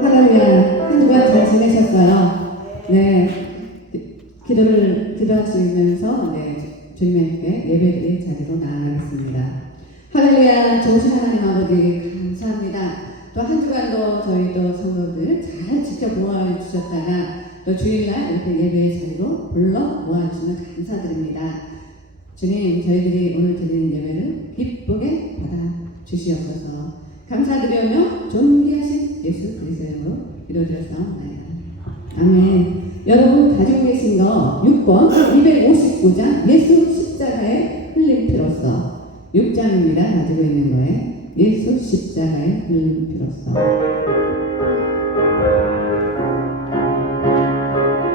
할렐루야. 한 주간 잘 지내셨어요? 네. 기도하시면서 주님께 예배드릴 자리로 나아가겠습니다. 할렐루야. 좋으신 하나님 아버지 감사합니다. 또 한 주간도 저희 또 성도들 잘 지켜보아 주셨다가 또 주일날 이렇게 예배의 자리로 불러 모아주시면 감사드립니다. 주님, 저희들이 오늘 드리는 예배를 기쁘게 받아 주시옵소서. 감사드리며 존귀하신 예수 그리스도로 이루어졌사옵나이다. 아멘. 여러분 가지고 계신 거 6권 259장 예수 십자가의 흘린 피로써 6장입니다. 가지고 있는 거에 예수 십자가의 흘린 피로써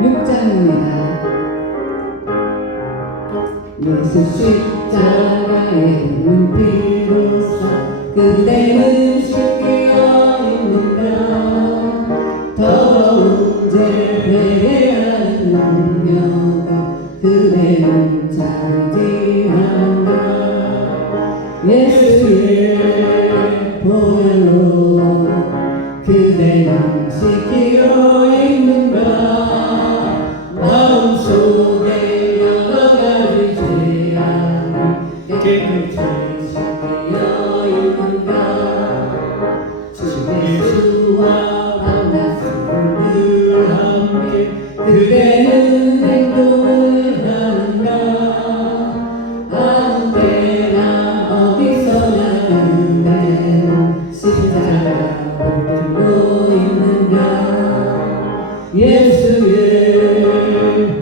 6장입니다. 예수 십자가의 흘린 피로써 그대는 쉽게 있는가 더러운 죄 회개하는 능력을 그대는 자지한다. 예수의 보혈로 그대는 지키어 있는가 마음속에 여러 가지 죄악이 깨끗이 지키어 있는가 주 예수와 만났으면 늘 함께 그대는 행동을 하는가 아무 때나 어디서나 그대는 십자가를 들고 있는가 예수의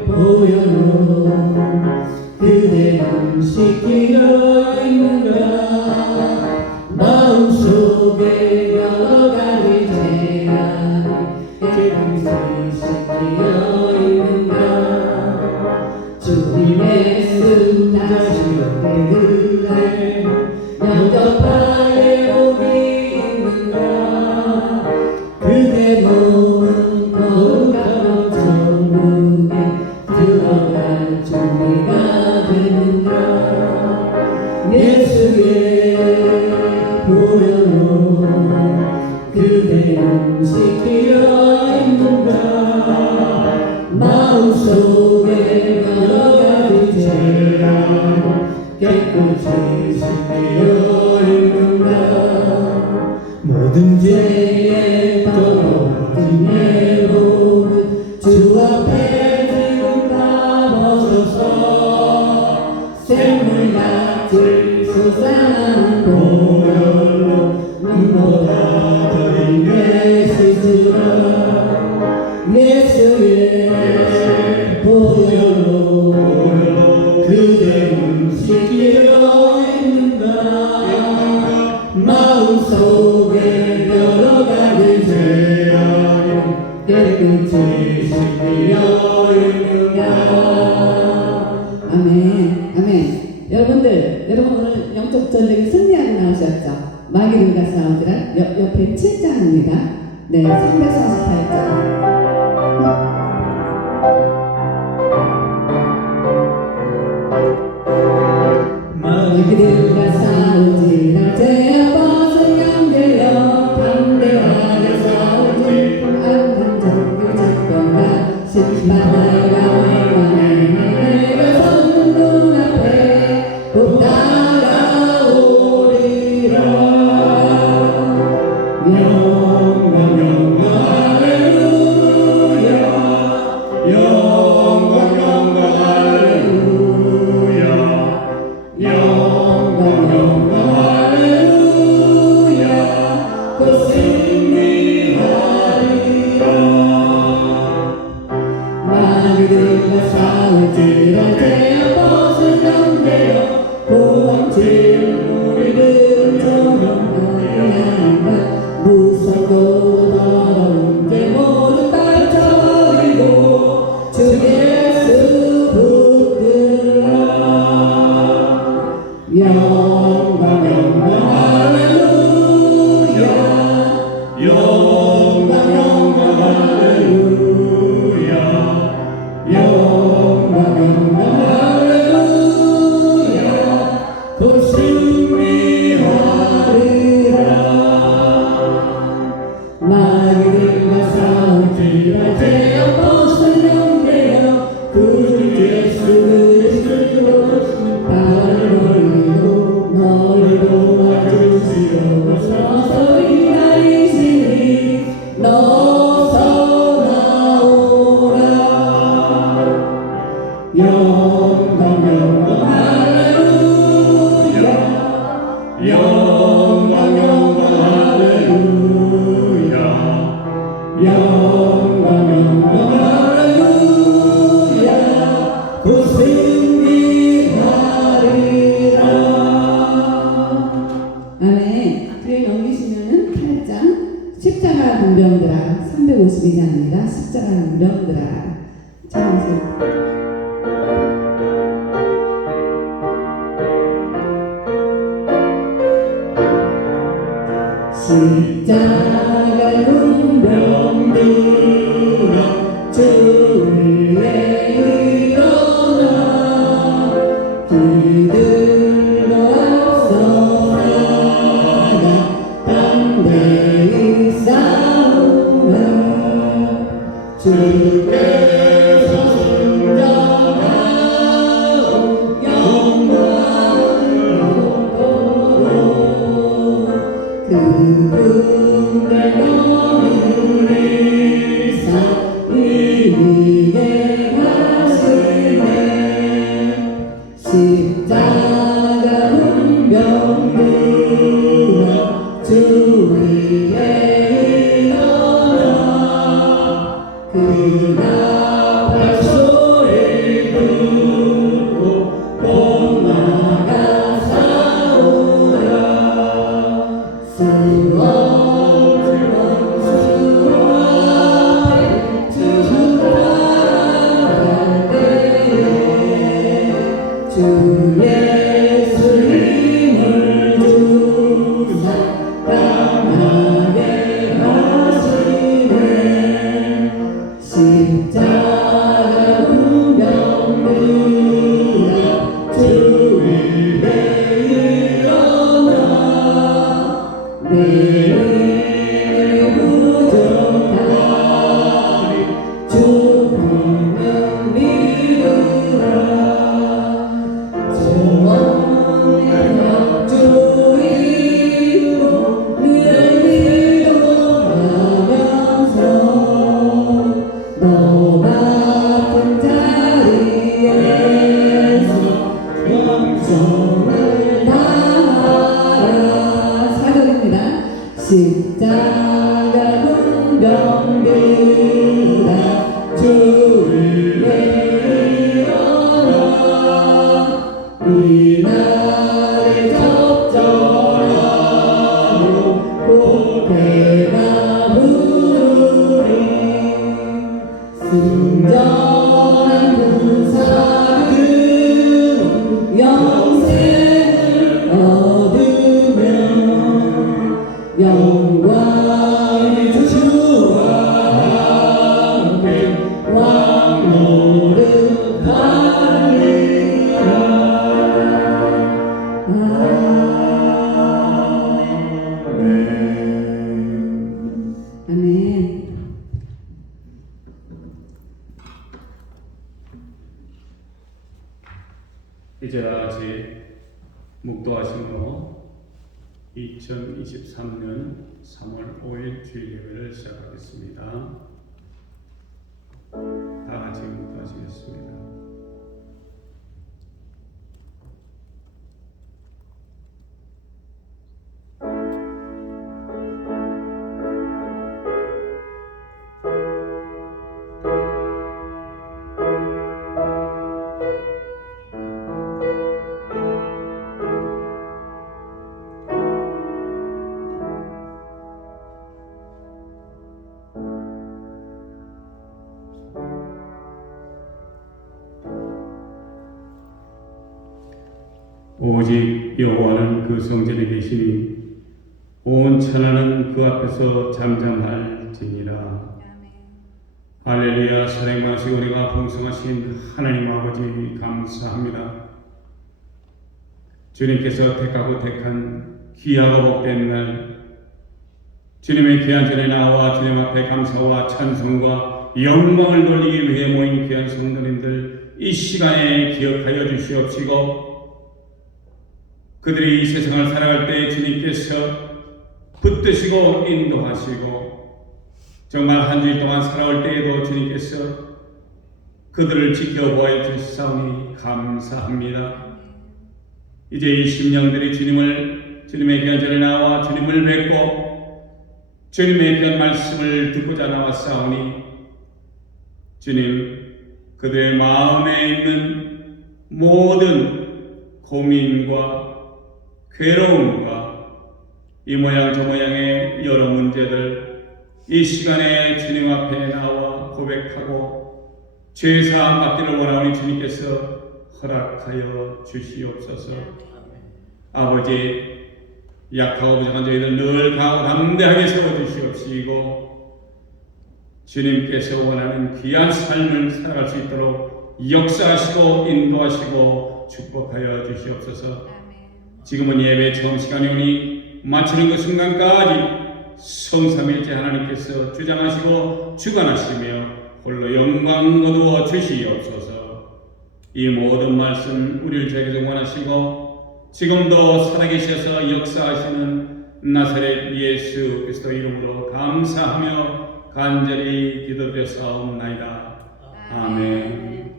보혈로 그대는 지키어 있는가 마음속에 여러 가지 죄악이 깨끗이 지키어 있는가 주님의 숨 다시 그대 영접하게 오기 있는가 그대 몸은 거룩하고 천국에 들어갈 준비가 되는가 예수의 보혈로 그대는 지키어 있는가 마음속에 여러 가지 죄악을 깨끗이 지키어 있는가 모든 죄에 떨어진 내 몸은 주 앞에 지금 다 벗어서 샘물같이 솟아나는 보혈로 눈보다 더 있게 씻으라 예수의 보혈로 그대는 지키어 있는가 마음속에 여러 가지 죄악을 깨끗이 지키어 있는가 아멘 아멘. 여러분 오늘 영적 전쟁에 승리하고 나오셨죠? 마귀들과 싸우더라 옆에 7장입니다. 네, 348장. 마귀들과 싸우지라 죄 아파 성령되어 담대하게 싸우지 악한 종교 집권과 심판하여 외관에 내가 섰는 눈앞에 곧 따라오리라 영광 할렐루야 영광 할렐루야 영광 영광 영광 할렐루야 영광 영광 할렐루야 영광 영광 할렐루야 곧 승리하리라 마귀들과 싸울지라 죄악 벗은 영되어 구주 예수 그리스도로 나를 버리고 너를 도와주시려고 서서히 기다리시니 너서 나오라 영광 영광 할렐루야 영광 영광 할렐루야 영광 영광 할렐루야 곧 승리하리라. 아멘. 뒤에 넘기시면은 8장 십자가 문병들아 352장입니다. 십자가 문병들아 참으세요. 십자가 문병들아 주 위에 일어나 기들고 앞서 나가 담대히 싸우라 주께서 승전하고 영광을 얻도록 그분의 너를 일사 이기게 하시네 십자가 문병들아 주 위에 일어나 그날 발소리 듣고 곧 나가 싸우라 수없는 원수 앞에 주저할 때에 주 예수 힘을 주사 강하게 하시네 십자가 문병들아 주 위에 일어나 내 부족하리 주님을 믿으라 소원의 벽주이고 늘 기도하면서 너 같은 자리에서 영성을 다하라 사절입니다. 십자가 문병들아 주 위에 일어나 이날을 적절하고 고개가 부르리 승전한 군사들 영생을 얻으며 영광의 주와 함께 왕노릇하리라 아멘. 이제 다 같이 묵도하심으로 2023년 3월 5일 주일 예배를 시작하겠습니다. 다 같이 묵도하시겠습니다. 여호와는 그 성전에 계시니 온 천하는 그 앞에서 잠잠할지니라. 할렐루야. 사랑하시고 우리가 풍성하신 하나님 아버지 감사합니다. 주님께서 택하고 택한 귀하고 복된 날, 주님의 귀한 전에 나와 주님 앞에 감사와 찬송과 영광을 돌리기 위해 모인 귀한 성도님들, 이 시간에 기억하여 주시옵시고, 그들이 이 세상을 살아갈 때 주님께서 붙드시고 인도하시고, 정말 한 주일 동안 살아올 때에도 주님께서 그들을 지켜보아 주시사오니 감사합니다. 이제 이 심령들이 주님의 귀한 전에 나와 주님을 뵙고 주님의 귀한 말씀을 듣고자 나왔사오니, 주님, 그들의 마음에 있는 모든 고민과 괴로움과 이 모양 저 모양의 여러 문제들, 이 시간에 주님 앞에 나와 고백하고 죄사함 받기를 원하오니 주님께서 허락하여 주시옵소서. 아버지, 약하고 부족한 저희들 늘 강하고 담대하게 세워주시옵시고, 주님께서 원하는 귀한 삶을 살아갈 수 있도록 역사하시고 인도하시고 축복하여 주시옵소서. 지금은 예배 처음 시간이오니 마치는 그 순간까지 성삼일째 하나님께서 주장하시고 주관하시며 홀로 영광 거두어 주시옵소서. 이 모든 말씀 우리를 저에게 원하시고 지금도 살아계셔서 역사하시는 나사렛 예수 그리스도 이름으로 감사하며 간절히 기도드렸사옵나이다. 아멘.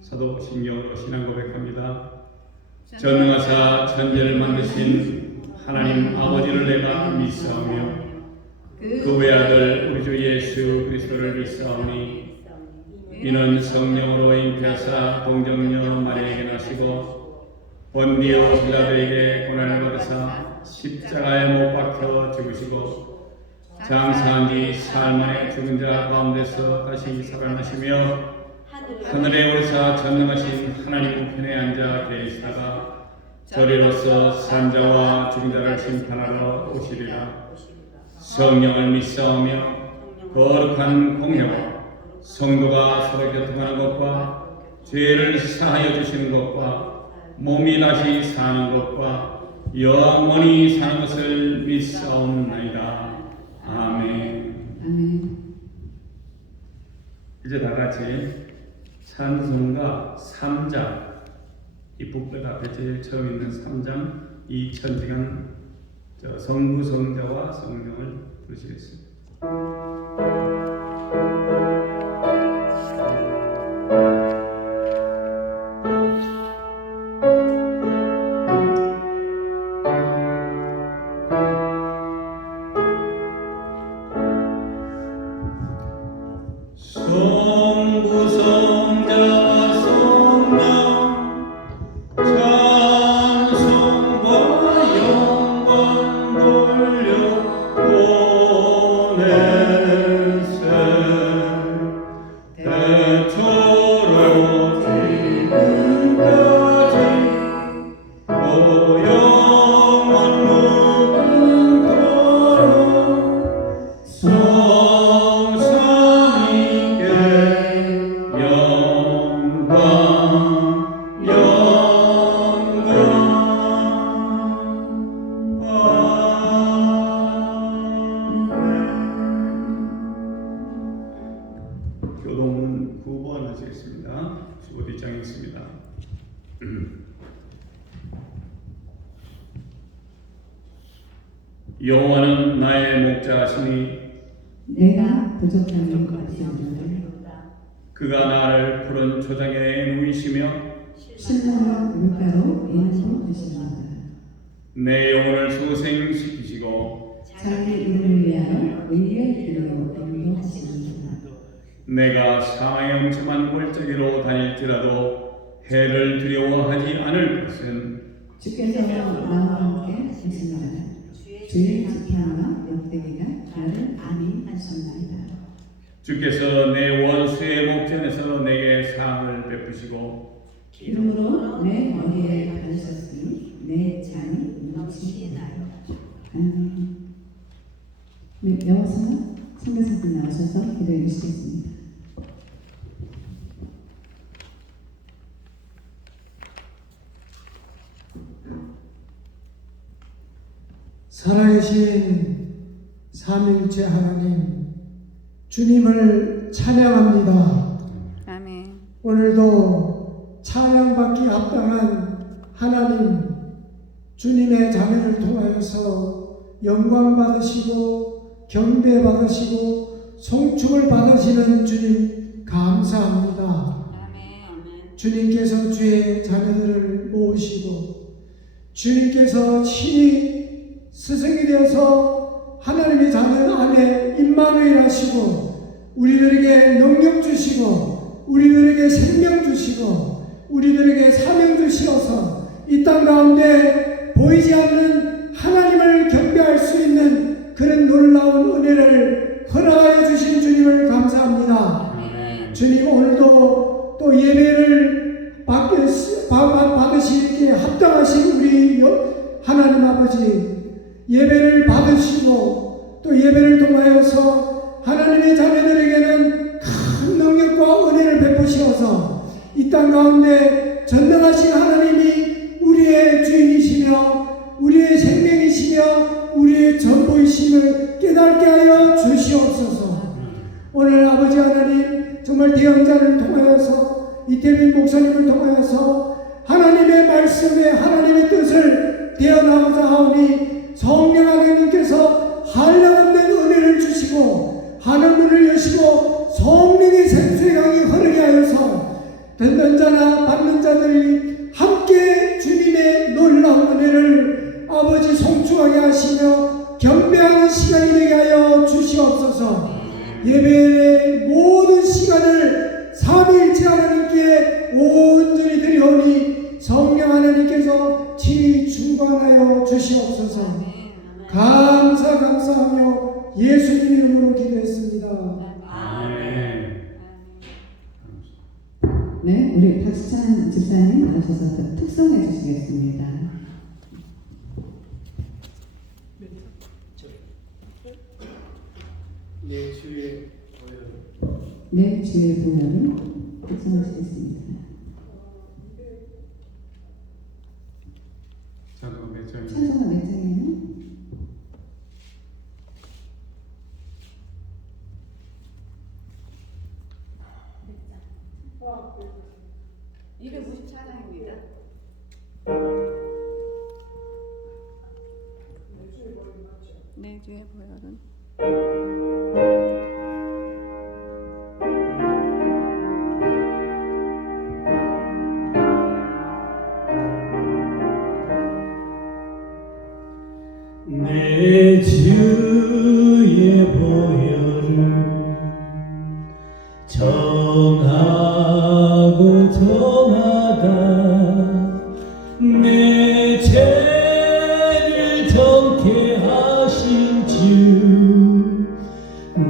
사도 신경으로 신앙 고백합니다. 전능하사 천지를 만드신 하나님 아버지를 내가 믿사오며 그 외아들 우리 주 예수 그리스도를 믿사오니, 이는 성령으로 잉태하사 동정녀 마리아에게 나시고 본디오 빌라도에게 고난을 받으사 십자가에 못 박혀 죽으시고 장사한 지 사흘 만에 죽은 자 가운데서 다시 살아나시며 하늘에 오르사 전능하신 하나님 우편에 앉아 계시다가 저리로서 산자와 죽은 자를 심판하러 오시리라. 성령을 믿사오며 거룩한 공회와 성도가 서로 교통하는 것과 죄를 사하여 주시는 것과 몸이 다시 사는 것과 영원히 사는 것을 믿사옵나이다. 아멘. 아멘. 이제 다 같이 찬송가 3장, 이 북벽 앞에 제일 처음 있는 3장 2000시간 성부, 성자와 성령을 부르시겠습니다. 성부, 성자와 성령 찬송과 영광 돌려보내세. 대초로 지금까지 영원 무궁토록 성삼위께 영광 교동문 9번 하시겠습니다. 15뒷장에 있습니다. 여호와는 나의 목자시니 내가 부족함이 없으리로다. 그가 나를 푸른 초장에 누이시며 신령한 물가로 인도하시리로다. 내 영혼을 소생시키시고 자기 이름을 위하여 의의 길로 인도하시리로다. 내가 사망의 엄침한 골짜기로 다닐지라도 해를 두려워하지 않을 것은 주께서 나와 함께 하시니라. 주의 지팡이와 역대기가 나를 안위하셨나이다. 주께서 내 원수의 목전에서 내게 상을 베푸시고 기름으로 내 머리에 바르셨으니 내 잔이 넘치나요. 아멘. 네, 여호사 선교사님 나오셔서 기도해 주시겠습니다. 살아계신 삼일째 하나님, 주님을 찬양합니다. 아멘. 오늘도 찬양받기 합당한 하나님, 주님의 자녀를 통하여서 영광 받으시고 경배 받으시고 송축을 받으시는 주님 감사합니다. 아멘. 주님께서 주의 자녀들을 모으시고 주님께서 친히 스승이 되어서 하나님의 자녀 안에 임마누엘 하시고 우리들에게 능력 주시고 우리들에게 생명 주시고 우리들에게 사명 주시어서 이 땅 가운데 보이지 않는 하나님을 경배할 수 있는 그런 놀라운 은혜를 허락하여 주신 주님을 감사합니다. 주님, 오늘도 또 예배를 받으시기에 합당하신 우리 하나님 아버지, 예배를 받으시고 또 예배를 통하여서 하나님의 자녀들에게는 큰 능력과 은혜를 베푸시어서 이 땅 가운데 전능하신 하나님이 우리의 주인이시며 우리의 생명이시며 우리의 전부이심을 깨닫게 하여 주시옵소서. 오늘 아버지 하나님, 정말 대언자를 통하여서 이태민 목사님을 통하여서 하나님의 말씀에 하나님의 뜻을 되어나가자 하오니 성령 하나님께서 한량없는 은혜를 주시고 하늘문을 여시고 성령의 생수의 강이 흐르게 하여서 듣는 자나 받는 자들이 함께 주님의 놀라운 은혜를 아버지 송축하게 하시며 경배하는 시간이 되게 하여 주시옵소서. 예배의 모든 시간을 삼위일체 하나님께 온전히 드리오니 성령 하나님께서 친히 중관하여 주시옵소서. 감사하며 예수님 이름으로 기도했습니다. 아멘. 네, 우리 박수찬 집사님 나오셔서 특성해 주시겠습니다. 내 주의 네, 주의 보혈을 특성하시겠습니다. 찬송가 몇 장이요? 찬송가 몇 장이에요? 네, 주의 보혈은 내 주의 보혈을 정하고 정하다 내 죄를 정케 하신 주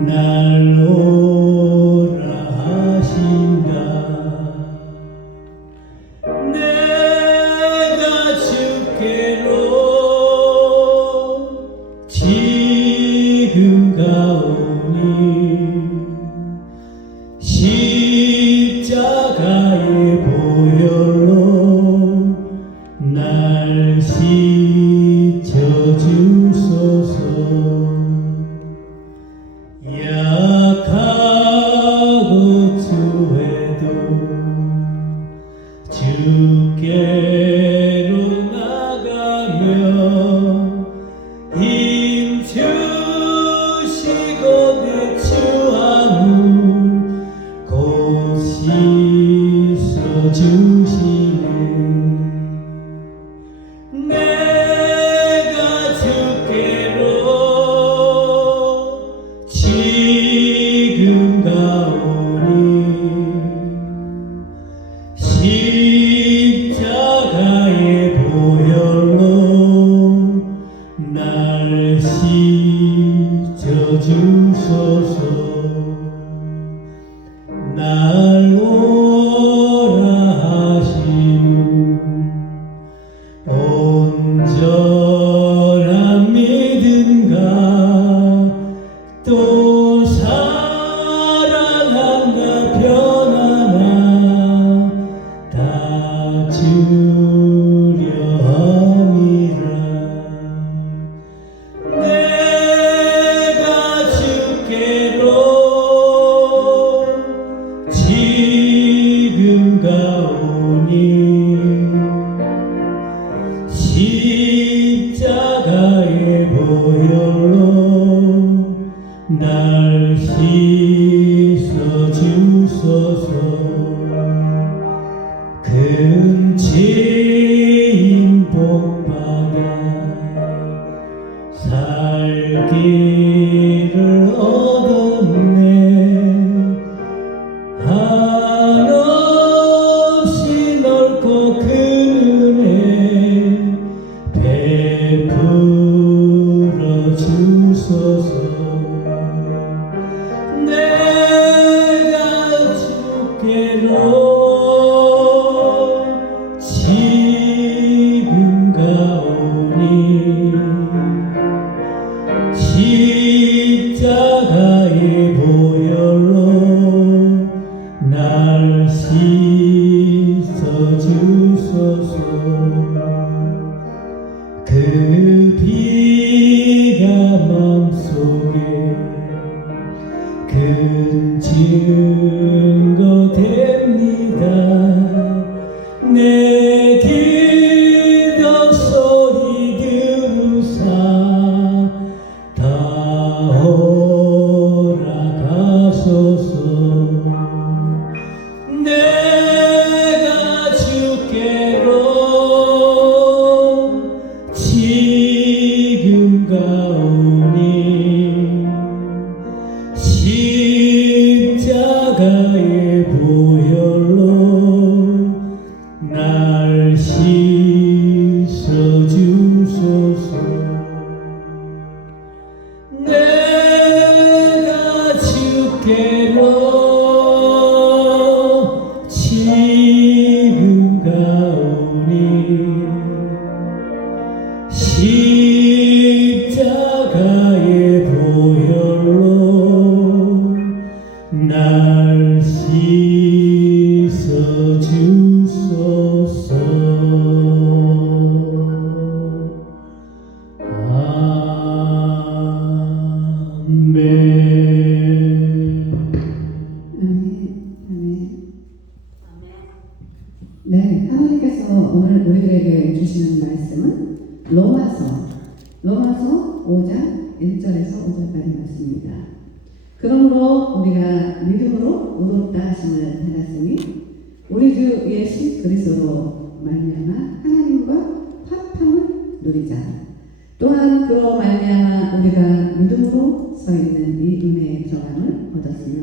날 오라 하신다. 내가 주께로 십자가의 보혈로 날 씻어주소서. 큰 죄인 복받아 살 길을 얻었네. 한없이 넓고 큰 은혜 베풀어 주소서. 내가 주께로 지금 가오니 십자가의 보혈로 날 씻어주소서. 그 피가 마음속에 큰 증거 됩니다. 내 기도 소리 들으사 다 허락하소서. 내가 주께로 지금 가오니 십자가의 보혈로 날 씻어주소서. 내가 주께로 지금 가오니 십자가의 보혈로 날 씻어주소서. 아멘. 네, 하나님께서 오늘 우리들에게 주시는 말씀은 로마서 5장 1절에서 5절까지 말씀입니다. 그러므로 우리가 믿음으로 의롭다 하심을 받았으니 우리 주 예수 그리스도로 말미암아 하나님과 화평을 누리자. 또한 그로 말미암아 우리가 믿음으로 서 있는 이 은혜의 평안을 얻었으며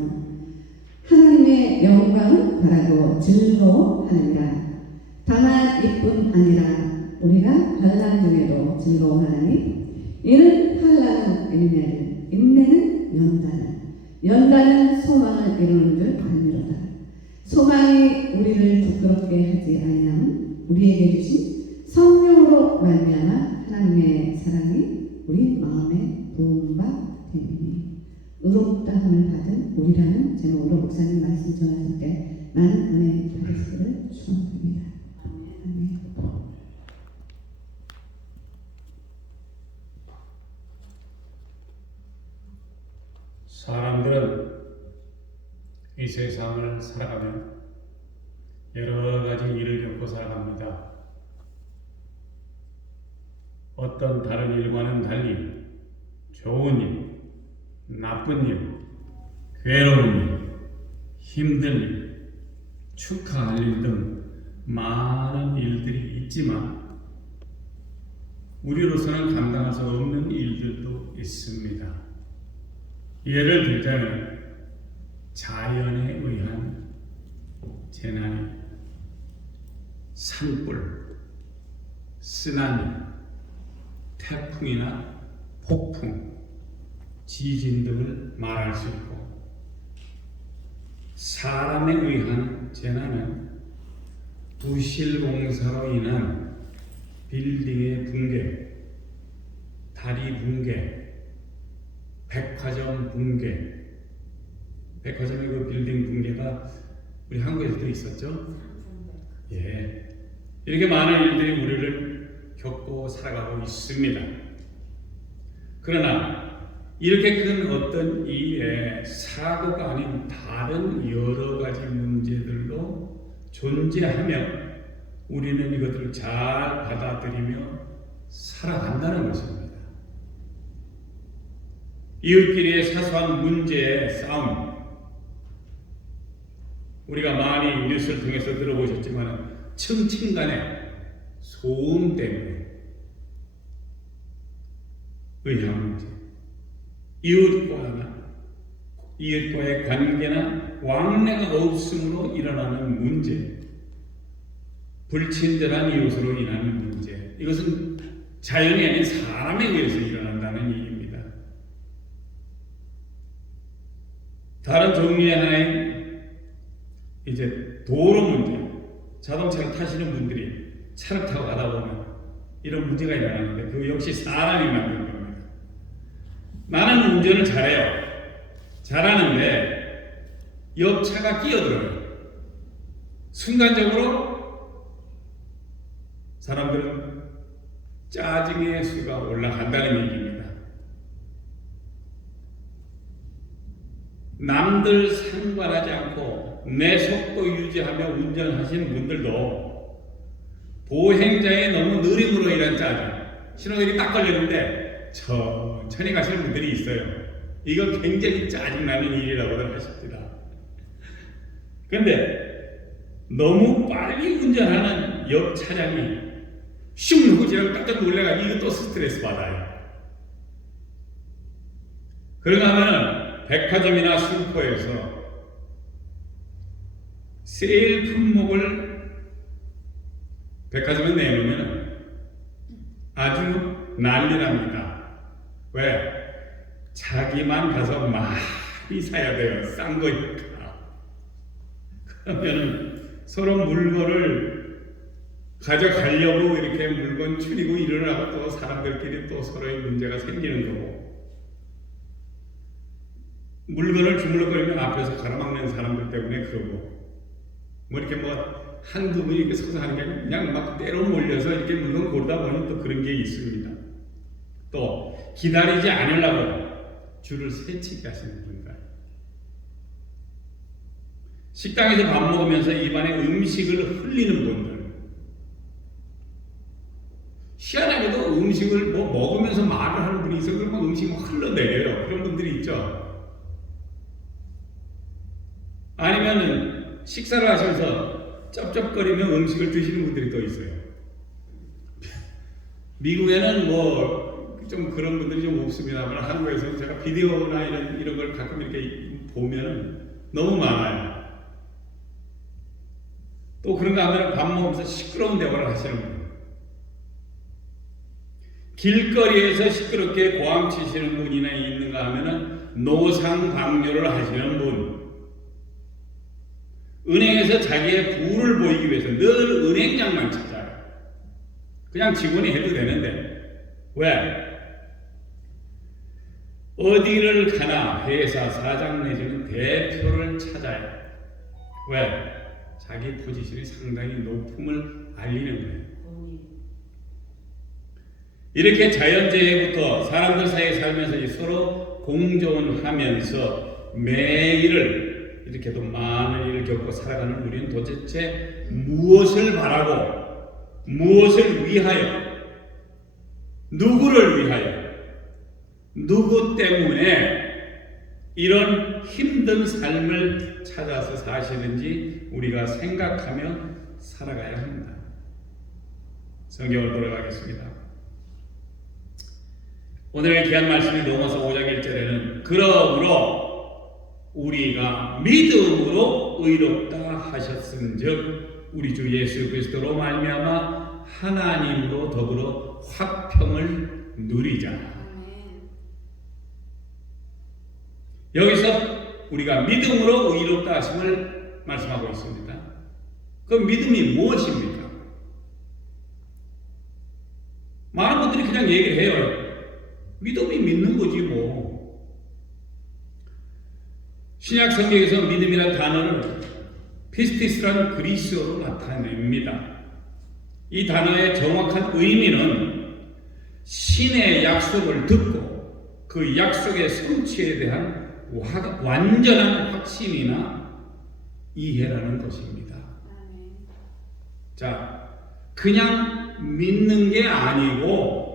하나님의 영광을 바라고 즐거워하느니라. 다만 이뿐 아니라 우리가 환난 중에도 즐거워하나니 이는 환난은 인내를, 인내는 연단은 소망을 이루는 줄 알미로다. 소망이 우리를 부끄럽게 하지 아니함은 우리에게 주신 성령으로 말미암아 하나님의 사랑이 우리 마음에 부은 바 되니 의롭다함을 받은 우리라는 제목으로 목사님 말씀 전하실 때 많은 은혜 받으시기를 축원드립니다. 아멘. 사람들은 이 세상을 살아가며 여러 가지 일을 겪고 살아갑니다. 어떤 다른 일과는 달리 좋은 일, 나쁜 일, 괴로운 일, 힘든 일, 축하할 일 등 많은 일들이 있지만 우리로서는 감당할 수 없는 일들도 있습니다. 예를 들자면 자연에 의한 재난이, 산불, 쓰나미, 태풍이나 폭풍, 지진 등을 말할 수 있고, 사람에 의한 재난은 부실공사로 인한 빌딩의 붕괴, 다리 붕괴, 백화점 붕괴, 백화점의 그 빌딩 붕괴가 우리 한국에서도 있었죠? 예, 이렇게 많은 일들이 우리를 겪고 살아가고 있습니다. 그러나 이렇게 큰 어떤 일에 사고가 아닌 다른 여러 가지 문제들도 존재하며 우리는 이것들을 잘 받아들이며 한다는 것입니다. 이웃끼리의 사소한 문제의 싸움, 우리가 많이 뉴스를 통해서 들어보셨지만 층층 간의 소음 때문에 의학 문제, 이웃과의 관계나 왕래가 없음으로 일어나는 문제, 불친절한 이웃으로 인하는 문제, 이것은 자연이 아닌 사람에 의해서 일어난다는 일입니다. 다른 종류의 하나인 이제 도로 문제, 자동차를 타시는 분들이 차를 타고 가다 보면 이런 문제가 일어나는데 그 역시 사람이 만든 겁니다. 나는 운전을 잘하는데 옆 차가 끼어들어요. 순간적으로 사람들은 짜증의 수가 올라간다는 얘기입니다. 남들 상관하지 않고 내 속도 유지하며 운전하시는 분들도 보행자의 너무 느림으로 인한 짜증, 신호등이 딱 걸렸는데 천천히 가시는 분들이 있어요. 이거 굉장히 짜증나는 일이라고들 하십니다. 그런데 너무 빨리 운전하는 옆 차량이 슝 하고 지나고 깜짝 놀래가 이것도 스트레스 받아요. 그런가 하면 백화점이나 슈퍼에서 세일 품목을 백화점에 내놓으면 아주 난리납니다. 왜? 자기만 가서 많이 사야 돼요. 싼 거니까. 그러면 서로 물건을 가져가려고 이렇게 물건 추리고 일어나고 또 사람들끼리 또 서로의 문제가 생기는 거고, 물건을 주물럭거리면 앞에서 가로막는 사람들 때문에 그러고, 뭐 이렇게 한두 분이 이렇게 서서 하는 게 아니라 그냥 막 때로 몰려서 이렇게 물건 고르다 보니 또 그런 게 있습니다. 또 기다리지 않으려고 줄을 새치게 하시는 분들, 식당에서 밥 먹으면서 입안에 음식을 흘리는 분들, 희한하게도 음식을 먹으면서 말을 하는 분이 있어. 그러면 음식이 흘러내려요. 그런 분들이 있죠. 아니면은 식사를 하셔서 쩝쩝거리며 음식을 드시는 분들이 또 있어요. 미국에는 좀 그런 분들이 좀 없습니다만 한국에서는 제가 비디오나 이런 걸 가끔 이렇게 보면은 너무 많아요. 또 그런가 하면 밥 먹으면서 시끄러운 대화를 하시는 분, 길거리에서 시끄럽게 고함치시는 분이나 있는가 하면은 노상방뇨를 하시는 분, 은행에서 자기의 부를 보이기 위해서 늘 은행장만 찾아요. 그냥 직원이 해도 되는데 왜? 어디를 가나 회사 사장 내지는 대표를 찾아요. 왜? 자기 포지션이 상당히 높음을 알리는 거예요. 이렇게 자연재해부터 사람들 사이에 살면서 서로 공존하면서 매일을 이렇게도 많은 일을 겪고 살아가는 우리는 도대체 무엇을 바라고, 무엇을 위하여, 누구를 위하여, 누구 때문에 이런 힘든 삶을 찾아서 사시는지 우리가 생각하며 살아가야 합니다. 성경을 돌아가겠습니다. 오늘의 귀한 말씀이 로마서 5장 1절에는 그러므로 우리가 믿음으로 의롭다 하셨은즉 우리 주 예수 그리스도로 말미암아 하나님으로 더불어 화평을 누리자. 여기서 우리가 믿음으로 의롭다 하심을 말씀하고 있습니다. 그 믿음이 무엇입니까? 많은 분들이 그냥 얘기를 해요. 믿음이 믿는 거지 뭐. 신약 성경에서 믿음이라는 단어를 피스티스라는 그리스어로 나타냅니다. 이 단어의 정확한 의미는 신의 약속을 듣고 그 약속의 성취에 대한 완전한 확신이나 이해라는 것입니다. 자, 그냥 믿는 게 아니고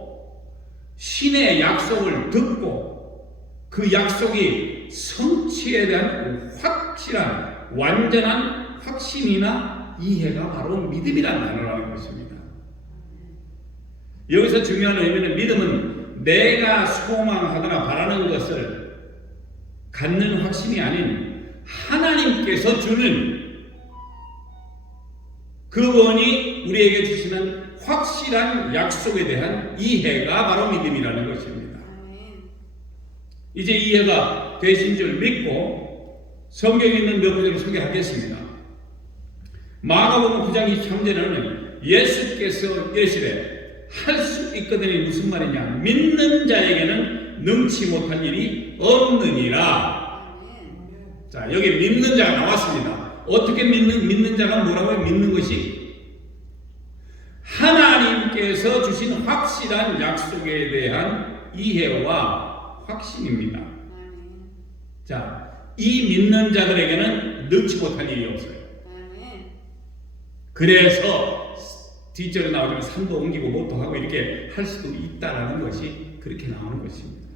신의 약속을 듣고 그 약속이 성취에 대한 확실한 완전한 확신이나 이해가 바로 믿음이라는 단어라는 것입니다. 여기서 중요한 의미는 믿음은 내가 소망하거나 바라는 것을 갖는 확신이 아닌 하나님께서 주는 그분이 우리에게 주시는 확실한 약속에 대한 이해가 바로 믿음이라는 것입니다. 이제 이해가 되신 줄 믿고 성경에 있는 몇 구절을 소개하겠습니다. 마가복음 9장 23절에는 예수께서 이르시되 할 수 있거든이 무슨 말이냐? 믿는 자에게는 능치 못할 일이 없느니라. 자, 여기 믿는 자가 나왔습니다. 어떻게 믿는 자가 뭐라고요? 믿는 것이 하나님께서 주신 확실한 약속에 대한 이해와 확신입니다. 자, 이 믿는 자들에게는 능치 못할 일이 없어요. 그래서 뒷절에 나오지만 산도 옮기고 못도 하고 이렇게 할 수도 있다라는 것이 그렇게 나오는 것입니다.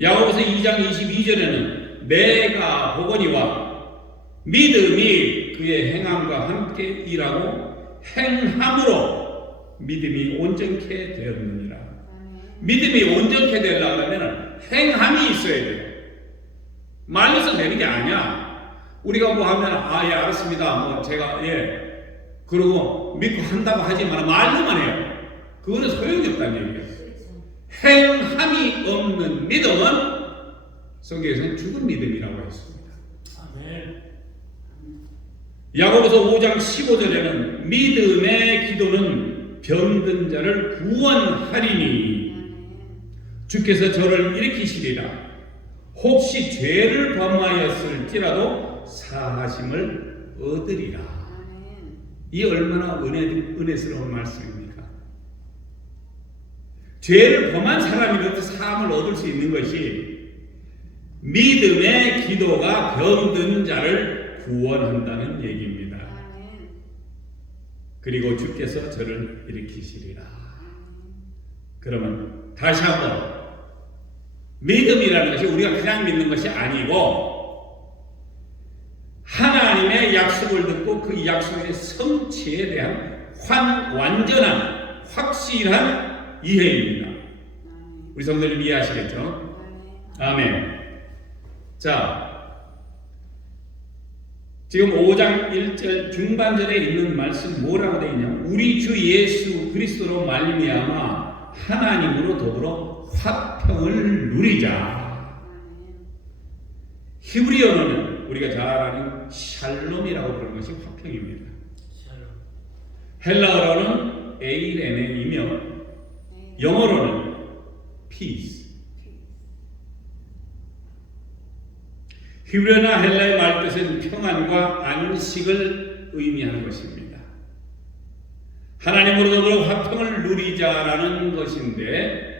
야고보서 2장 22절에는 내가 보거니와 믿음이 그의 행함과 함께 일하고 행함으로 믿음이 온전케 되었느니라. 믿음이 온전케 되려면 행함이 있어야 돼요. 말로서 되는 게 아니야. 우리가 뭐 하면 예 알았습니다. 뭐 제가 그러고 믿고 한다고 하지만 말로만 해요. 그거는 소용이 없다는 얘기예요. 행함이 없는 믿음은 성경에서는 죽은 믿음이라고 했습니다. 아멘. 야고보서 5장 15절에는 믿음의 기도는 병든 자를 구원하리니 주께서 저를 일으키시리라. 혹시 죄를 범하였을지라도 사하심을 얻으리라. 이 얼마나 은혜스러운 말씀입니까? 죄를 범한 사람이라도 사함을 얻을 수 있는 것이 믿음의 기도가 병든 자를 구원한다는 얘기입니다. 그리고 주께서 저를 일으키시리라. 그러면 다시 한번 믿음이라는 것이 우리가 그냥 믿는 것이 아니고 하나님의 약속을 듣고 그 약속의 성취에 대한 완전한 확실한 이해입니다. 우리 성도님 이해하시겠죠? 아멘. 자, 지금 5장 1절 중반절에 있는 말씀 뭐라고 되어 있냐? 우리 주 예수 그리스도로 말미암아 하나님으로 더불어 화평을 누리자. 히브리어는 우리가 잘 아는 샬롬이라고 부르는 것이 화평입니다. 헬라어로는 에이레네이며 영어로는 peace. 히브리어나 헬라의 말뜻은 평안과 안식을 의미하는 것입니다. 하나님으로 더불어 화평을 누리자라는 것인데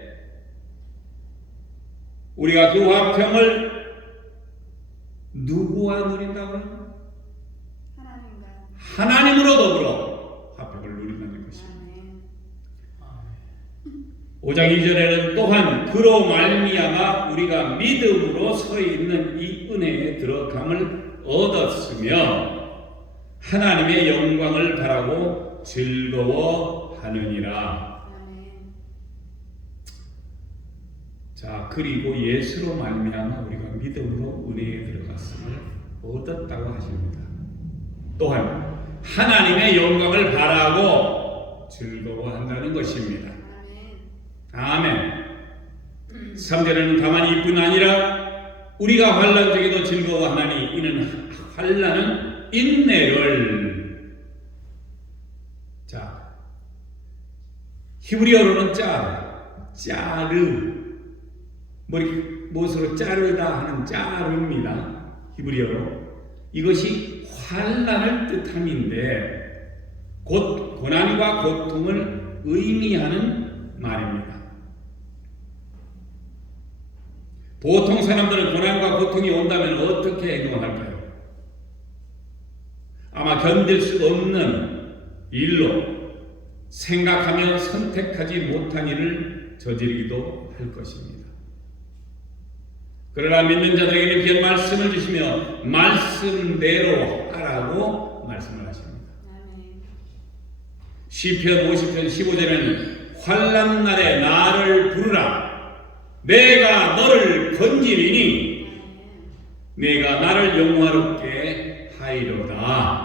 우리가 그 화평을 누구와 누린다고요? 하나님으로 더불어 화평을 누린다는 것입니다. 5장 2절에는 또한 그로 말미암아 우리가 믿음으로 서 있는 이 은혜에 들어감을 얻었으며 하나님의 영광을 바라고 즐거워하느니라. 자, 그리고 예수로 말미암아 우리가 믿음으로 은혜에 들어갔음을 얻었다고 하십니다. 또한 하나님의 영광을 바라고 즐거워한다는 것입니다. 아멘. 3절에는 다만 이뿐 아니라 우리가 환난 중에도 즐거워하나니 이는 환난은 인내를. 자, 히브리어로는 짜르 무엇으로 자르다 하는 짜르입니다. 히브리어로 이것이 환난을 뜻함인데 곧 고난과 고통을 의미하는 말입니다. 보통 사람들은 고난과 고통이 온다면 어떻게 행동할까요? 아마 견딜 수 없는 일로 생각하며 선택하지 못한 일을 저지르기도 할 것입니다. 그러나 믿는 자들에게는 귀한 말씀을 주시며 말씀대로 하라고 말씀을 하십니다. 시편 50편 15절에는 환난 날에 나를 부르라 내가 너를 건지리니 내가 나를 영화롭게 하리로다.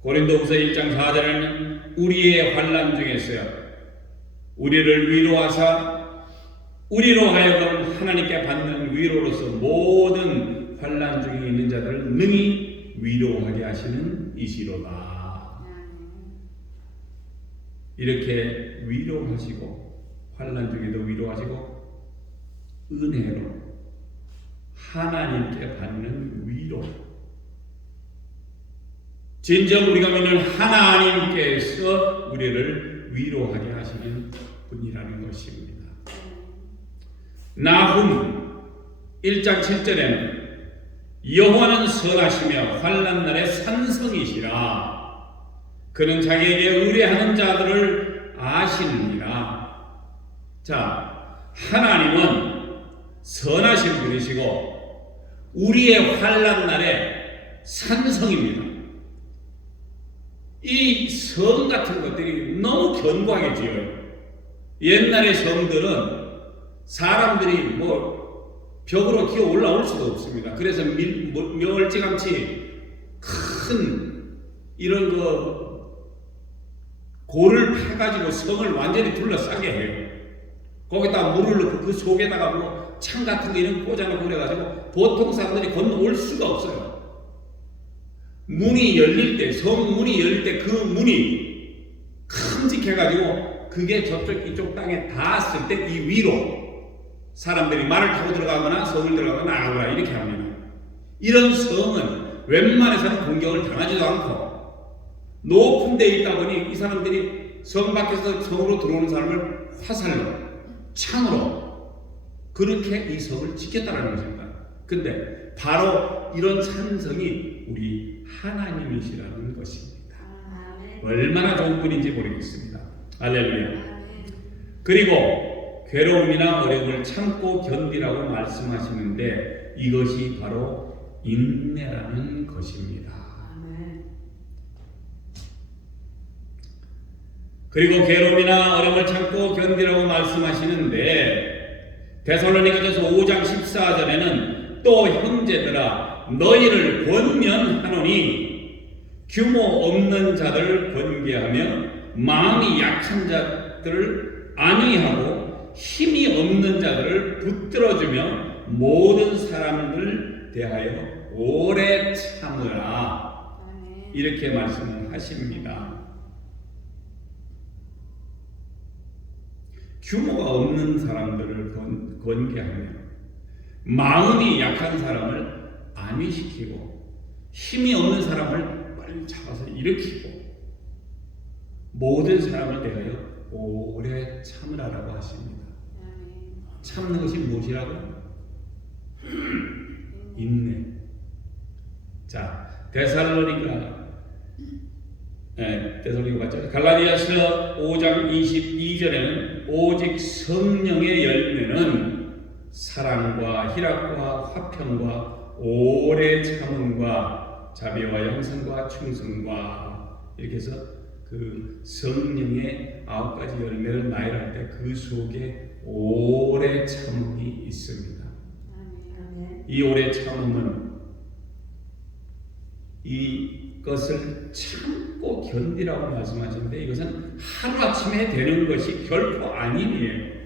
고린도후서 1장 4절에는 우리의 환난 중에서요 우리를 위로하사 우리로 하여금 하나님께 받는 위로로서 모든 환난 중에 있는 자들을 능히 위로하게 하시는 이시로다. 이렇게 위로하시고 환난 중에도 위로하시고 은혜로 하나님께 받는 위로, 진정 우리가 믿는 하나님께서 우리를 위로하게 하시는 분이라는 것입니다. 나훔 1장 7절에는 여호와는 선하시며 환난 날에 산성이시라 그는 자기에게 의뢰하는 자들을 아시느니라. 자, 하나님은 선하신 분이시고 우리의 환난 날에 산성입니다. 이 성 같은 것들이 너무 견고하게 지어요. 옛날의 성들은 사람들이 벽으로 기어 올라올 수도 없습니다. 그래서 멸치같이 큰 이런 골을 파가지고 성을 완전히 둘러싸게 해요. 거기다 물을 넣고 그 속에다가 창 같은 거 이런 꽂아놓고 그래가지고 보통 사람들이 건너올 수가 없어요. 문이 열릴 때, 성문이 열릴 때 그 문이 큼직해가지고 그게 저쪽 이쪽 땅에 닿았을 때 이 위로 사람들이 말을 타고 들어가거나 성을 들어가거나 나가거나 이렇게 합니다. 이런 성은 웬만해서는 공격을 당하지도 않고 높은 데 있다 보니 이 사람들이 성 밖에서 성으로 들어오는 사람을 화살로, 창으로 그렇게 이 성을 지켰다는 것입니다. 근데 바로 이런 산성이 우리 하나님이시라는 것입니다. 얼마나 좋은 분인지 모르겠습니다. 할렐루야. 그리고 괴로움이나 어려움을 참고 견디라고 말씀하시는데 이것이 바로 인내라는 것입니다. 그리고 괴로움이나 어려움을 참고 견디라고 말씀하시는데 데살로니가전서 5장 14절에는 또 형제들아 너희를 권면하노니 규모 없는 자들을 권계하며 마음이 약한 자들을 안위하고 힘이 없는 자들을 붙들어주며 모든 사람들 대하여 오래 참으라 이렇게 말씀을 하십니다. 규모가 없는 사람들을 권계하며 마음이 약한 사람을 안위시키고 힘이 없는 사람을 빨리 잡아서 일으키고 모든 사람을 대하여 오래 참으라라고 하십니다. 참는 것이 무엇이라고? 인내. 자, 데살로니가 맞죠? 갈라디아서 5장 22절에는 오직 성령의 열매는 사랑과 희락과 화평과 오래 참음과 자비와 양선과 충성과 이렇게 해서 그 성령의 9가지 열매를 나열할 때 그 속에 오래 참음이 있습니다. 이 오래 참음은 이것을 참고 견디라고 말씀하시는데 이것은 하루아침에 되는 것이 결코 아니에요.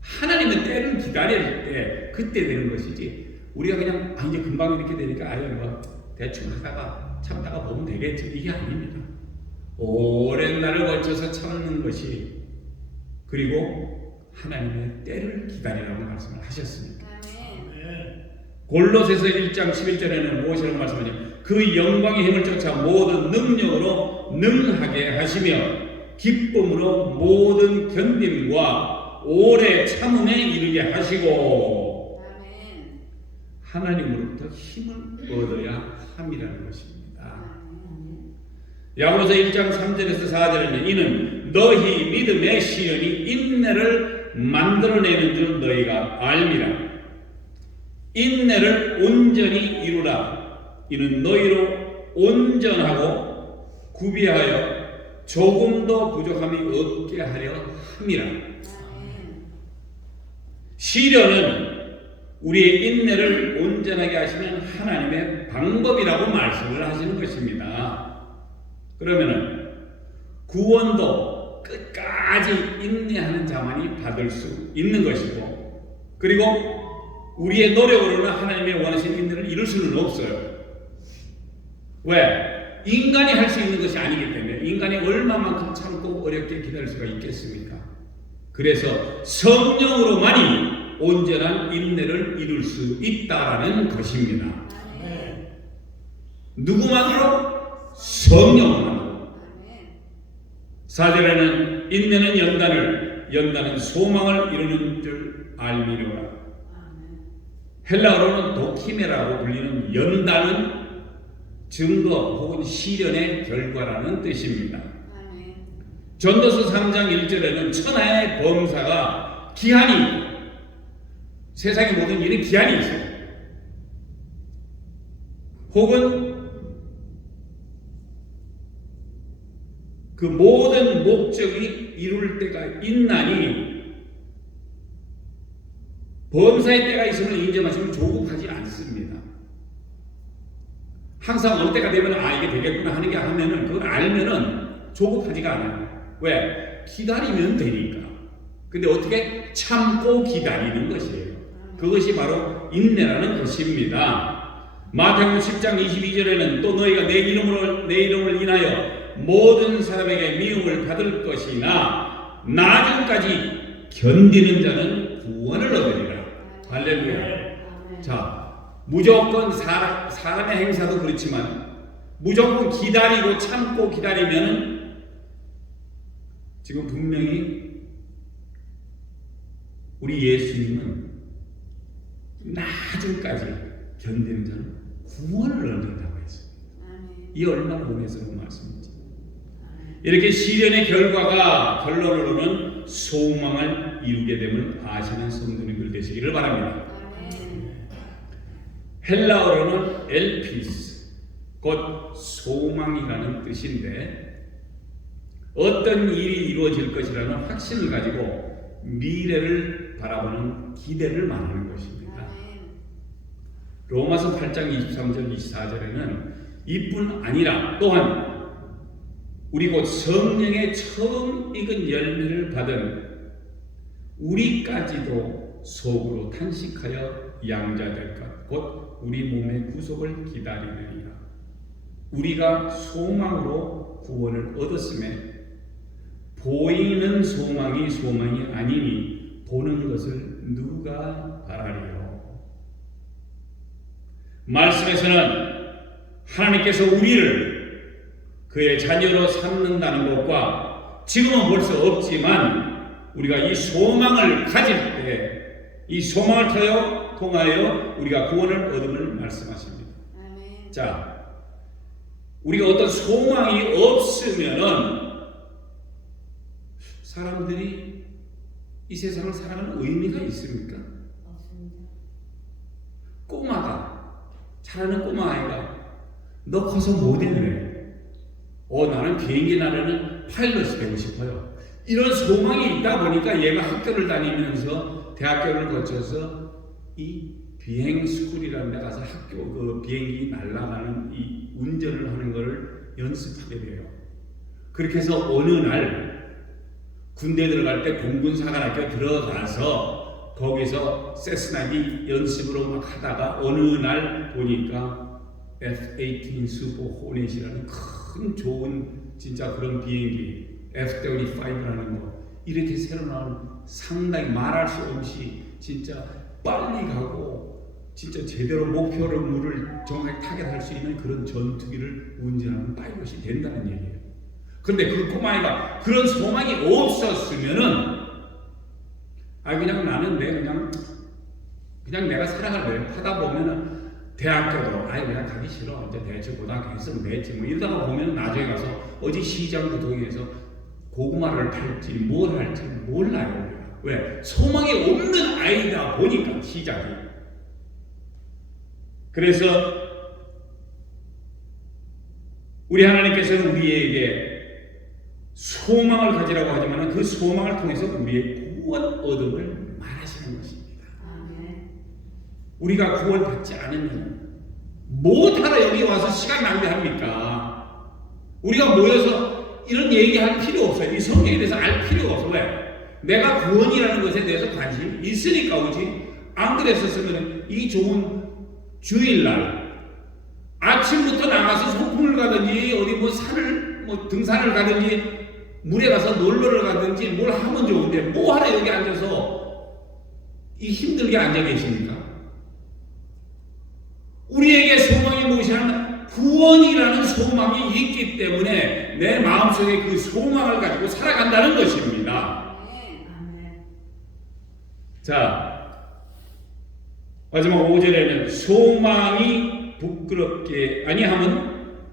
하나님은 때를 기다릴 때 그때 되는 것이지 우리가 그냥 이제 금방 이렇게 되니까 대충 하다가 참다가 보면 되겠지 이게 아닙니다. 오랜 날을 걸쳐서 참는 것이 그리고 하나님의 때를 기다리라고 말씀을 하셨습니다. 골로새서 1장 11절에는 무엇이라고 말씀하냐면 그 영광의 힘을 쫓아 모든 능력으로 능하게 하시며 기쁨으로 모든 견딤과 오래 참음에 이르게 하시고 하나님으로부터 힘을 얻어야 함이라는 것입니다. 야고보서 1장 3절에서 4절에는 이는 너희 믿음의 시련이 인내를 만들어내는 줄 너희가 알미라. 인내를 온전히 이루라. 이는 너희로 온전하고 구비하여 조금도 부족함이 없게 하려 함이라. 시련은 우리의 인내를 온전하게 하시는 하나님의 방법이라고 말씀을 하시는 것입니다. 그러면은 구원도 끝까지 인내하는 자만이 받을 수 있는 것이고, 그리고 우리의 노력으로는 하나님의 원하시는 인내를 이룰 수는 없어요. 왜? 인간이 할 수 있는 것이 아니기 때문에. 인간이 얼마만큼 참고 어렵게 기다릴 수가 있겠습니까? 그래서 성령으로만이 온전한 인내를 이룰 수 있다라는 것입니다. 누구만으로? 성령만으로. 4절에는 인내는 연단을, 연단은 소망을 이루는 줄 알미로라. 헬라어로는 도키메라고 불리는 연단은 증거 혹은 시련의 결과라는 뜻입니다. 전도서 3장 1절에는 천하의 범사가 기한이 있고, 세상의 모든 일은 기한이 있어요. 혹은 그 모든 목적이 이룰 때가 있나니 범사의 때가 있음을 인정하시면 조급하지 않습니다. 항상 어느 때가 되면 이게 되겠구나 하는 게 하면은 그걸 알면은 조급하지가 않아요. 왜? 기다리면 되니까. 근데 어떻게? 참고 기다리는 것이에요. 그것이 바로 인내라는 것입니다. 마태복음 10장 22절에는 또 너희가 내 이름을 인하여 모든 사람에게 미움을 받을 것이나 나중까지 견디는 자는 구원을 얻으리라. 할렐루야. 자, 무조건 사람의 행사도 그렇지만 무조건 기다리고 참고 기다리면 지금 분명히 우리 예수님은 나중까지 견디는 자는 구원을 얻는다고 했습니다. 이 얼마나 은혜스러운 말씀인지. 이렇게 시련의 결론으로는 소망을 이루게 됨을 아시는 성도님들 되시기를 바랍니다. 헬라어로는 엘피스, 곧 소망이라는 뜻인데 어떤 일이 이루어질 것이라는 확신을 가지고 미래를 바라보는 기대를 말하는 것입니다. 로마서 8장 23절 24절에는 이뿐 아니라 또한 우리 곧 성령의 처음 익은 열매를 받은 우리까지도 속으로 탄식하여 양자될 것, 곧 우리 몸의 구속을 기다리느니라. 우리가 소망으로 구원을 얻었음에 보이는 소망이 아니니 보는 것을 누가 바라리요. 말씀에서는 하나님께서 우리를 그의 자녀로 삼는다는 것과 지금은 볼 수 없지만 우리가 이 소망을 가질 때 이 소망을 통하여 우리가 구원을 얻음을 말씀하십니다. 아멘. 자, 우리가 어떤 소망이 없으면은 사람들이 이 세상을 살아가는 의미가 있습니까? 없습니다. 잘하는 꼬마 아이가 너 커서 뭐 될래? 나는 비행기 나르는 파일럿이 되고 싶어요. 이런 소망이 있다 보니까 얘가 학교를 다니면서 대학교를 거쳐서 이 비행 스쿨이라는 데 가서 학교 그 비행기 날아가는 이 운전을 하는 것을 연습하게 돼요. 그렇게 해서 어느 날 군대 들어갈 때 공군사관학교 들어가서 거기서 세스나기 연습으로 막 하다가 어느 날 보니까 F-18 슈퍼 호넷이라는 큰 좋은 진짜 그런 비행기 F-35라는 거 이렇게 새로 나온 상당히 말할 수 없이 진짜 빨리 가고 진짜 제대로 목표를 정확히 타겟할 수 있는 그런 전투기를 운전하는 파일럿이 된다는 얘기예요. 그런데 그 꼬마이가 그런 소망이 없었으면은 그냥 나는 그냥 내가 살아갈래 하다 보면은 대학교도 아예 그냥 가기 싫어. 이제 대충 고등학교 했으면 됐지. 뭐 이러다가 보면 나중에 가서 어디 시장 구동에서 고구마를 팔지 뭘 할지 몰라요. 왜? 소망이 없는 아이다 보니까 시작이. 그래서 우리 하나님께서는 우리에게 소망을 가지라고 하지만 그 소망을 통해서 우리의 구원 얻음을 말하시는 것입니다. 우리가 구원받지 않으면 못하러 여기 와서 시간 낭비합니까? 우리가 모여서 이런 얘기할 필요 없어요. 이 성경에 대해서 알 필요가 없어. 왜? 내가 구원이라는 것에 대해서 관심이 있으니까 오지. 안 그랬었으면 이 좋은 주일날 아침부터 나가서 소풍을 가든지 어디 뭐 산을 뭐 등산을 가든지 물에 가서 놀러를 가든지 뭘 하면 좋은데 뭐 하러 여기 앉아서 이 힘들게 앉아 계십니까? 우리에게 소망이 무엇이냐면 구원이라는 소망이 있기 때문에 내 마음속에 그 소망을 가지고 살아간다는 것입니다. 자, 마지막 5절에는 소망이 부끄럽게 아니하면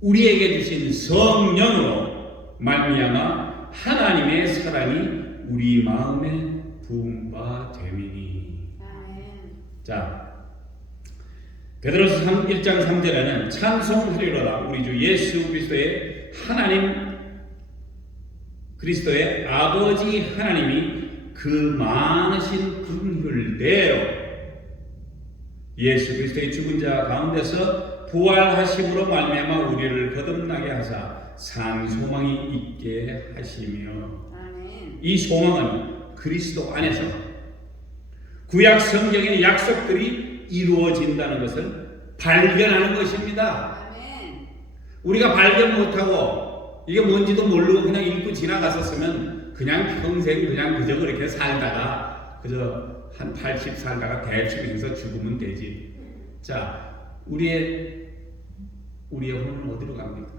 우리에게 주신 성령으로 말미암아 하나님의 사랑이 우리 마음에 부은 바 됨이니. 자, 베드로서 1장 3절에는 찬송하리로다 우리 주 예수 그리스도의 하나님 그리스도의 아버지 하나님이 그 많으신 긍휼대로 예수 그리스도의 죽은 자 가운데서 부활하심으로 말미암아 우리를 거듭나게 하사 산 소망이 있게 하시며. 이 소망은 그리스도 안에서 구약 성경의 약속들이 이루어진다는 것을 발견하는 것입니다. 우리가 발견 못하고 이게 뭔지도 모르고 그냥 읽고 지나갔었으면 그냥 평생 그냥 그저 그렇게 살다가 그저 한 80 살다가 대충 해서 죽으면 되지. 자, 우리의 혼은 어디로 갑니까?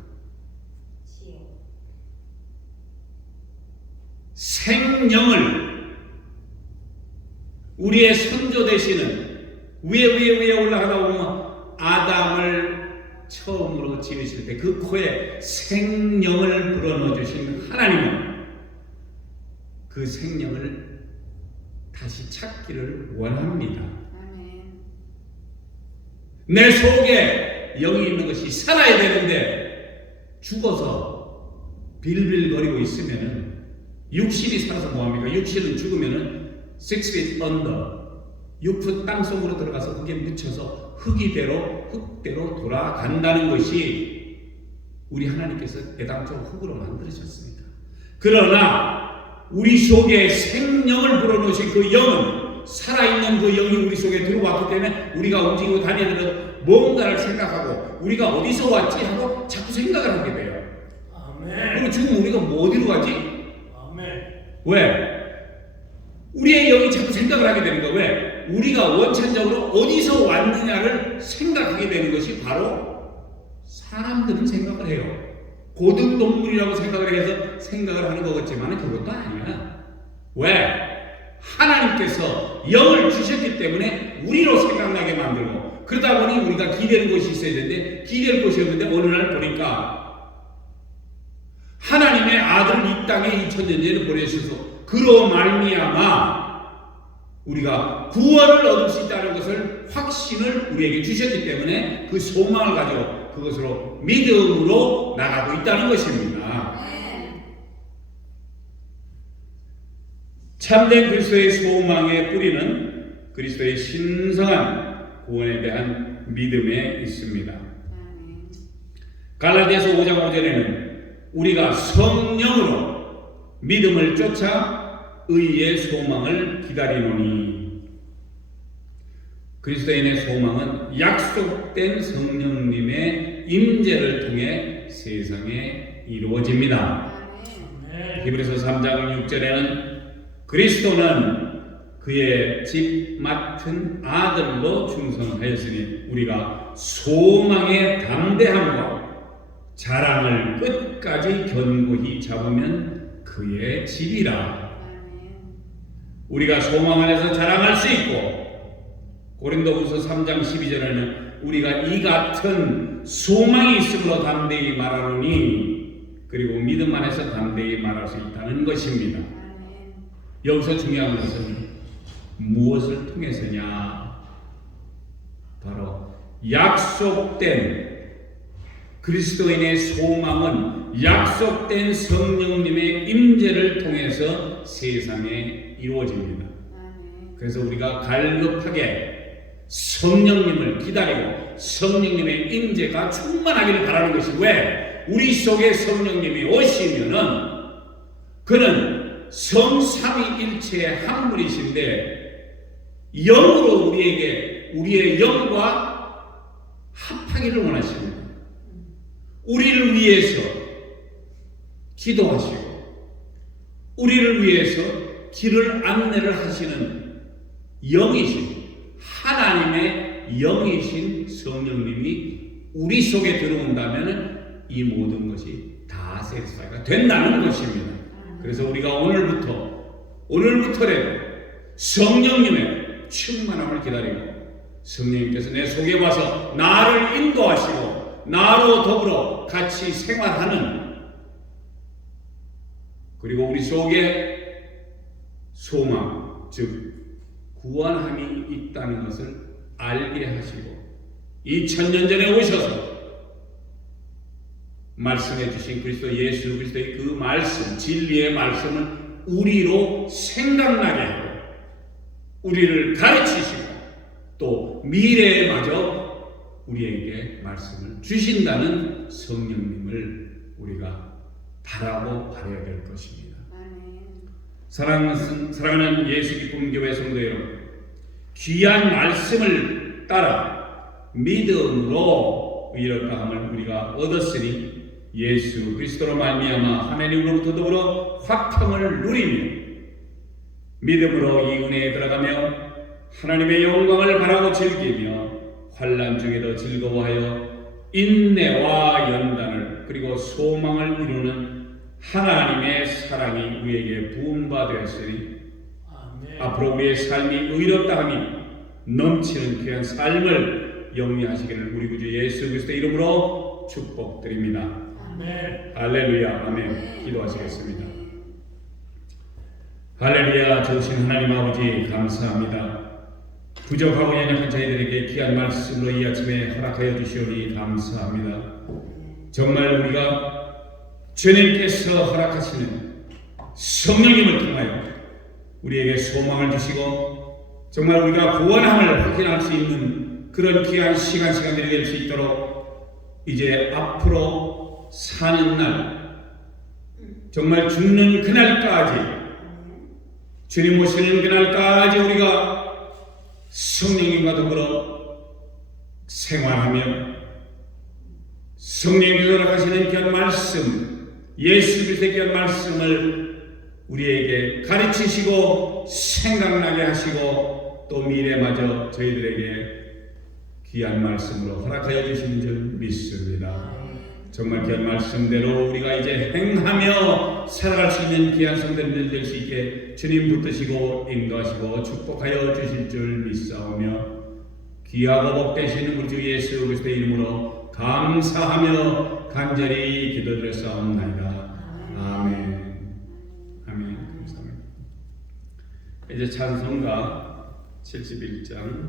생명을 우리의 선조 되시는 위에 올라가다 보면 아담을 처음으로 지으실 때 그 코에 생명을 불어넣어 주신 하나님은 그 생명을 다시 찾기를 원합니다. 내 속에 영이 있는 것이 살아야 되는데 죽어서 빌빌거리고 있으면은 육신이 살아서 뭐합니까? 육신은 죽으면은 6 feet under 6풋 땅속으로 들어가서 거기에 묻혀서 흙대로 돌아간다는 것이 우리 하나님께서 애당초 흙으로 만들으셨습니다. 그러나 우리 속에 생명을 불어넣으신 그 영은 살아있는 그 영이 우리 속에 들어왔기 때문에 우리가 움직이고 다니는 뭔가를 생각하고 우리가 어디서 왔지 하고 자꾸 생각을 하게 돼요. 그리고 지금 우리가 뭐 어디로 가지? 왜? 우리의 영이 자꾸 생각을 하게 되는 거예요. 왜? 우리가 원천적으로 어디서 왔느냐를 생각하게 되는 것이 바로 사람들은 생각을 해요. 고등동물이라고 생각을 해서 생각을 하는 것 같지만 그것도 아니야. 왜? 하나님께서 영을 주셨기 때문에 우리로 생각나게 만들고 그러다 보니 우리가 기대는 것이 있어야 되는데 기댈 것이 없는데 어느 날 보니까 하나님의 아들을 이 땅에 2000년 전에 보내주셔서 그로 말미암아 우리가 구원을 얻을 수 있다는 것을 확신을 우리에게 주셨기 때문에 그 소망을 가지고 그것으로 믿음으로 나가고 있다는 것입니다. 참된 그리스도의 소망의 뿌리는 그리스도의 신성한 구원에 대한 믿음에 있습니다. 갈라디아서 5장 5절에는 우리가 성령으로 믿음을 쫓아 의의 소망을 기다리노니. 그리스도인의 소망은 약속된 성령님의 임재를 통해 세상에 이루어집니다. 히브리서 3장 6절에는 그리스도는 그의 집 맡은 아들로 충성하였으니 우리가 소망의 담대함과 자랑을 끝까지 견고히 잡으면 그의 집이라. 우리가 소망 안에서 자랑할 수 있고 고린도후서 3장 12절에는 우리가 이 같은 소망이 있으므로 담대히 말하노니 그리고 믿음 안에서 담대히 말할 수 있다는 것입니다. 여기서 중요한 것은 무엇을 통해서냐? 바로 약속된 그리스도인의 소망은 약속된 성령님의 임재를 통해서 세상에 이루어집니다. 그래서 우리가 갈급하게 성령님을 기다리고 성령님의 임재가 충만하기를 바라는 것이 왜? 우리 속에 성령님이 오시면은 그는 성삼위일체의 한 분이신데 영으로 우리에게 우리의 영과 합하기를 원하십니다. 우리를 위해서 기도하시고 우리를 위해서 길을 안내를 하시는 영이신 하나님의 영이신 성령님이 우리 속에 들어온다면 이 모든 것이 다 세스파이가 된다는 것입니다. 그래서 우리가 오늘부터라도 성령님의 충만함을 기다리고 성령님께서 내 속에 와서 나를 인도하시고 나로 더불어 같이 생활하는 그리고 우리 속에 소망 즉 구원함이 있다는 것을 알게 하시고 2000년 전에 오셔서 말씀해 주신 그리스도 예수 그리스도의 그 말씀 진리의 말씀을 우리로 생각나게 하고 우리를 가르치시고 또 미래에 마저 우리에게 말씀을 주신다는 성령님을 우리가 바라고 바라야 될 것입니다. 사랑하는 예수 기쁨 교회 성도 여러분, 귀한 말씀을 따라 믿음으로 의롭다함을 우리가 얻었으니 예수 그리스도로 말미암아 하나님으로부터 더불어 화평을 누리며 믿음으로 이 은혜에 들어가며 하나님의 영광을 바라고 즐기며 환난 중에도 즐거워하여 인내와 연단을 그리고 소망을 이루는 하나님의 사랑이 우리에게 부음받았으니 앞으로 우리의 삶이 의롭다함이 넘치는 귀한 삶을 영위하시기를 우리 구주 예수 그리스도의 이름으로 축복드립니다. 아멘. 할렐루야. 아멘. 기도하시겠습니다. 할렐루야. 좋으신 하나님 아버지 감사합니다. 부족하고 연약한 저희들에게 귀한 말씀으로 이 아침에 허락하여 주시오니 감사합니다. 정말 우리가 주님께서 허락하시는 성령님을 통하여 우리에게 소망을 주시고 정말 우리가 구원함을 확인할 수 있는 그런 귀한 시간들이 될 수 있도록 이제 앞으로 사는 날 정말 죽는 그날까지 주님 오시는 그날까지 우리가 성령님과 더불어 생활하며 성령님께서 허락하시는 귀한 말씀 예수 그리스도의 귀한 말씀을 우리에게 가르치시고 생각나게 하시고 또 미래마저 저희들에게 귀한 말씀으로 허락하여 주시는 줄 믿습니다. 정말 귀한 말씀대로 우리가 이제 행하며 살아갈 수 있는 귀한 성도들 될 수 있게 주님 붙드시고 인도하시고 축복하여 주실 줄 믿사오며 귀하고 복되시는 우리 주 예수 그리스도의 이름으로 감사하며 간절히 기도드렸사옵나이다. 아멘. 아멘. 감사합니다. 이제 찬송가 71장